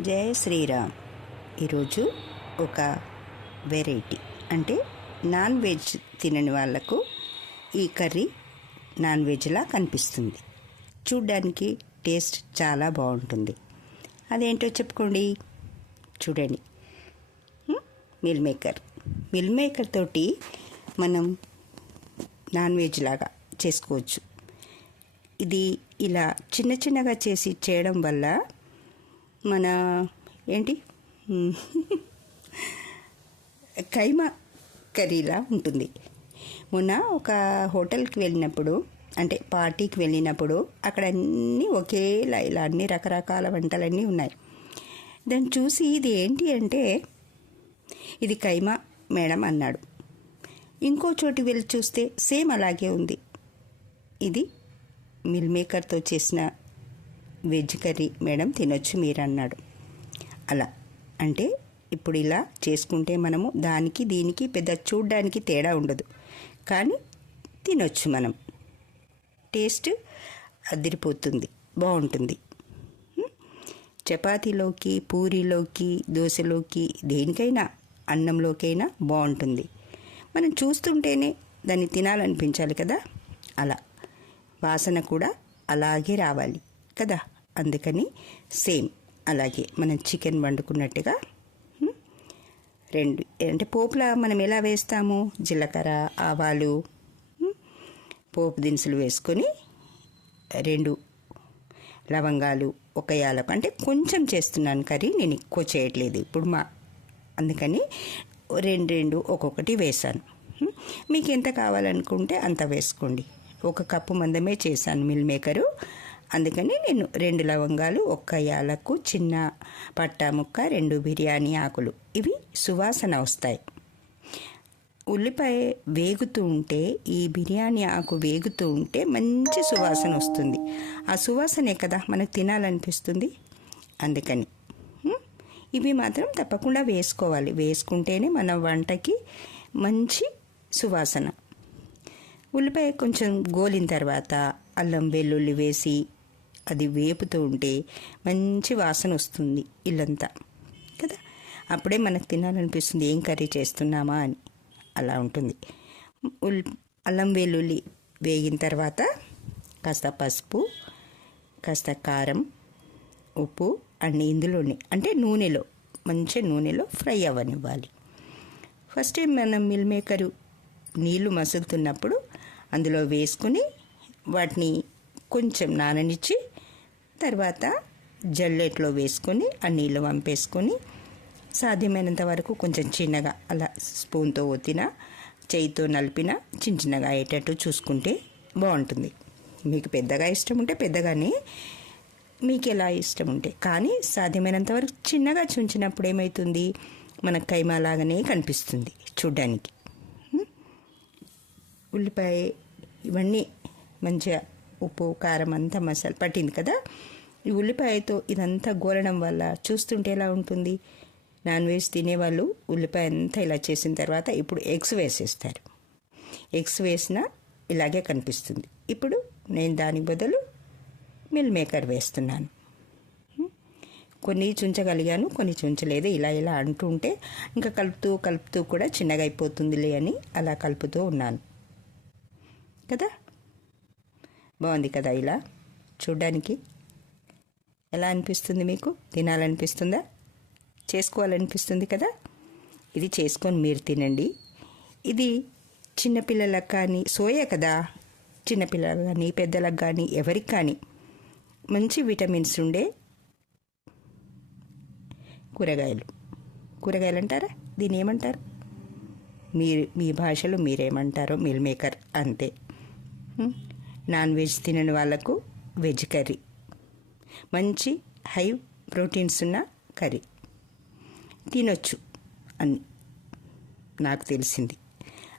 జయ శ్రీరామ్. ఈరోజు ఒక వెరైటీ అంటే నాన్ వెజ్ తినని వాళ్ళకు ఈ కర్రీ నాన్ వెజ్లా కనిపిస్తుంది. చూడ్డానికి టేస్ట్ చాలా బాగుంటుంది. అదేంటో చెప్పుకోండి. చూడండి. Meal maker. మిల్ మేకర్ తోటి మనం నాన్ వెజ్ లాగా చేసుకోవచ్చు. ఇది ఇలా చిన్న చిన్నగా చేసి చేయడం వల్ల మన ఏంటి? కైమా కర్రీలా ఉంటుంది. మొన్న ఒక హోటల్కి వెళ్ళినప్పుడు అంటే పార్టీకి వెళ్ళినప్పుడు అక్కడ అన్నీ ఒకేలా ఇలా అన్ని రకరకాల వంటలన్నీ ఉన్నాయి. దాన్ని చూసి ఇది ఏంటి అంటే ఇది కైమా మేడం అన్నాడు. ఇంకో చోటు వెళ్ళి చూస్తే సేమ్ అలాగే ఉంది. ఇది మిల్ మేకర్తో చేసిన వెజ్ కర్రీ మేడం తినొచ్చు మీరు అన్నాడు అలా. అంటే ఇప్పుడు ఇలా చేసుకుంటే మనము దానికి దీనికి పెద్ద చూడ్డానికి తేడా ఉండదు. కానీ తినొచ్చు మనం. టేస్ట్ అదిరిపోతుంది. బాగుంటుంది. చపాతీలోకి పూరీలోకి దోశలోకి దేనికైనా అన్నంలోకైనా బాగుంటుంది. మనం చూస్తుంటేనే దాన్ని తినాలనిపించాలి కదా? అలా. వాసన కూడా అలాగే రావాలి కదా? అందుకని సేమ్ అలాగే మనం చికెన్ వండుకున్నట్టుగా రెండు అంటే పోపులా మనం ఎలా వేస్తాము? జీలకర్ర ఆవాలు పోపు దినుసులు వేసుకొని రెండు లవంగాలు ఒక యాలకు అంటే కొంచెం చేస్తున్నాను కర్రీ నేను ఎక్కువ చేయట్లేదు ఇప్పుడు మా అందుకని రెండు రెండు ఒక్కొక్కటి వేసాను మీకు ఎంత కావాలనుకుంటే అంత వేసుకోండి. ఒక కప్పు మందమే చేశాను మిల్ మేకరు. అందుకని నేను రెండు లవంగాలు ఒక్క యాలకు చిన్న పట్టా ముక్క రెండు బిర్యానీ ఆకులు. ఇవి సువాసన వస్తాయి. ఉల్లిపాయ వేగుతూ ఉంటే ఈ బిర్యానీ ఆకు వేగుతూ ఉంటే మంచి సువాసన వస్తుంది. ఆ సువాసనే కదా మనకు తినాలనిపిస్తుంది? అందుకని. ఇవి మాత్రం తప్పకుండా వేసుకోవాలి. వేసుకుంటేనే మన వంటకి మంచి సువాసన. ఉల్లిపాయ కొంచెం గోలిన తర్వాత అల్లం వెల్లుల్లి వేసి అది వేపుతూ ఉంటే మంచి వాసన వస్తుంది ఇల్లంతా. కదా? అప్పుడే మనకు తినాలనిపిస్తుంది ఏం కర్రీ చేస్తున్నామా? అని. అలా ఉంటుంది. ఉల్ అల్లం వెల్లుల్లి వేగిన తర్వాత కాస్త పసుపు కాస్త కారం ఉప్పు అన్ని ఇందులోనే. అంటే నూనెలో మంచి నూనెలో ఫ్రై అవ్వనివ్వాలి. ఫస్ట్ మనం మిల్ మేకరు నీళ్ళు మసులుతున్నప్పుడు అందులో వేసుకుని వాటిని కొంచెం నాననిచ్చి తర్వాత జల్లెట్లో వేసుకొని ఆ నీళ్ళు వంపేసుకొని సాధ్యమైనంత వరకు కొంచెం చిన్నగా అలా స్పూన్తో ఒత్తిన చేయితో నలిపిన చిన్న చిన్నగా అయ్యేటట్టు చూసుకుంటే బాగుంటుంది. మీకు పెద్దగా ఇష్టం ఉంటే పెద్దగానే మీకు ఎలా ఇష్టం ఉంటే. కానీ సాధ్యమైనంత వరకు చిన్నగా చుంచినప్పుడు ఏమవుతుంది మన కైమా లాగానే కనిపిస్తుంది చూడ్డానికి. ఉల్లిపాయ ఇవన్నీ మంచిగా ఉప్పు కారం అంతా మసాలా పట్టింది కదా? ఈ ఉల్లిపాయతో ఇదంతా గోలడం వల్ల చూస్తుంటే ఎలా ఉంటుంది? నాన్ వెజ్ తినేవాళ్ళు ఉల్లిపాయ అంతా ఇలా చేసిన తర్వాత ఇప్పుడు ఎగ్స్ వేసేస్తారు. ఎగ్స్ వేసినా ఇలాగే కనిపిస్తుంది. ఇప్పుడు నేను దానికి బదులు మిల్ మేకర్ వేస్తున్నాను. కొన్ని చుంచగలిగాను కొన్ని చుంచలేదు. ఇలా ఇలా అంటుంటే ఇంకా కలుపుతూ కలుపుతూ కూడా చిన్నగా అయిపోతుందిలే అని అలా కలుపుతూ ఉన్నాను. కదా? బాగుంది కదా ఇలా చూడ్డానికి? ఎలా అనిపిస్తుంది మీకు? తినాలనిపిస్తుందా? చేసుకోవాలనిపిస్తుంది కదా? ఇది చేసుకొని మీరు తినండి. ఇది చిన్నపిల్లలకు కానీ సోయా కదా? చిన్నపిల్లలకు కానీ పెద్దలకు కానీ ఎవరికి కానీ మంచి విటమిన్స్ ఉండే కూరగాయలు. కూరగాయలు అంటారా దీన్ని ఏమంటారు? మీరు మీ భాషలో మీరేమంటారో మిల్ మేకర్ అంతే. నాన్ వెజ్ తినని వాళ్ళకు వెజ్ కర్రీ. మంచి హై ప్రోటీన్స్ ఉన్న కర్రీ. తినొచ్చు అని నాకు తెలిసింది.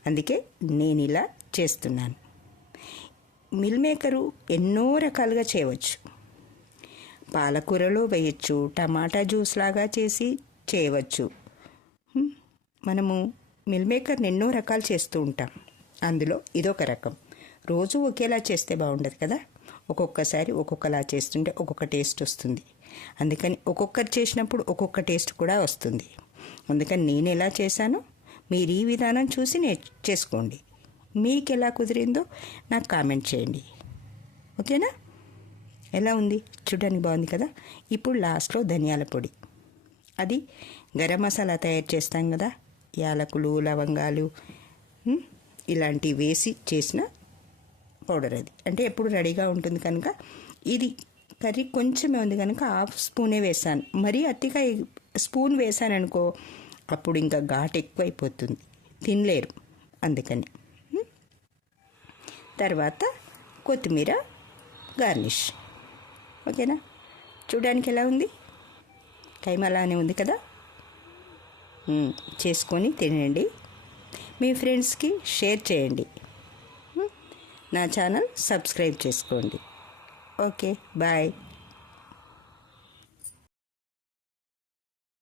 అందుకే నేను ఇలా చేస్తున్నాను. మిల్ మేకరు ఎన్నో రకాలుగా చేయవచ్చు. పాలకూరలో వేయచ్చు టమాటా జ్యూస్ లాగా చేసి చేయవచ్చు. మనము మిల్ మేకర్ని ఎన్నో రకాలు చేస్తూ ఉంటాం. అందులో ఇదొక రకం. రోజు ఒకేలా చేస్తే బాగుండదు కదా. ఒక్కొక్కసారి ఒక్కొక్కలా చేస్తుంటే ఒక్కొక్క టేస్ట్ వస్తుంది. అందుకని ఒక్కొక్కరు చేసినప్పుడు ఒక్కొక్క టేస్ట్ కూడా వస్తుంది. అందుకని నేను ఎలా చేశానో మీరు ఈ విధానం చూసి నే చేసుకోండి. మీకు ఎలా కుదిరిందో నాకు కామెంట్ చేయండి. ఓకేనా? ఎలా ఉంది? చూడడానికి బాగుంది కదా. ఇప్పుడు లాస్ట్లో ధనియాల పొడి. అది గరం మసాలా తయారు చేస్తాం కదా. యాలకులు లవంగాలు ఇలాంటివి వేసి చేసిన పౌడర్ అది. అంటే ఎప్పుడు రెడీగా ఉంటుంది కనుక ఇది కర్రీ కొంచెమే ఉంది కనుక హాఫ్ స్పూనే వేసాను. మరీ అతిగా స్పూన్ వేసాను అనుకో అప్పుడు ఇంకా ఘాట్ ఎక్కువైపోతుంది. తినలేరు అందుకని. తర్వాత కొత్తిమీర గార్నిష్. ఓకేనా? చూడడానికి ఎలా ఉంది? టైం అలానే ఉంది కదా? చేసుకొని తినండి. మీ ఫ్రెండ్స్కి షేర్ చేయండి. నా ఛానల్ సబ్స్క్రైబ్ చేసుకోండి. Okay bye.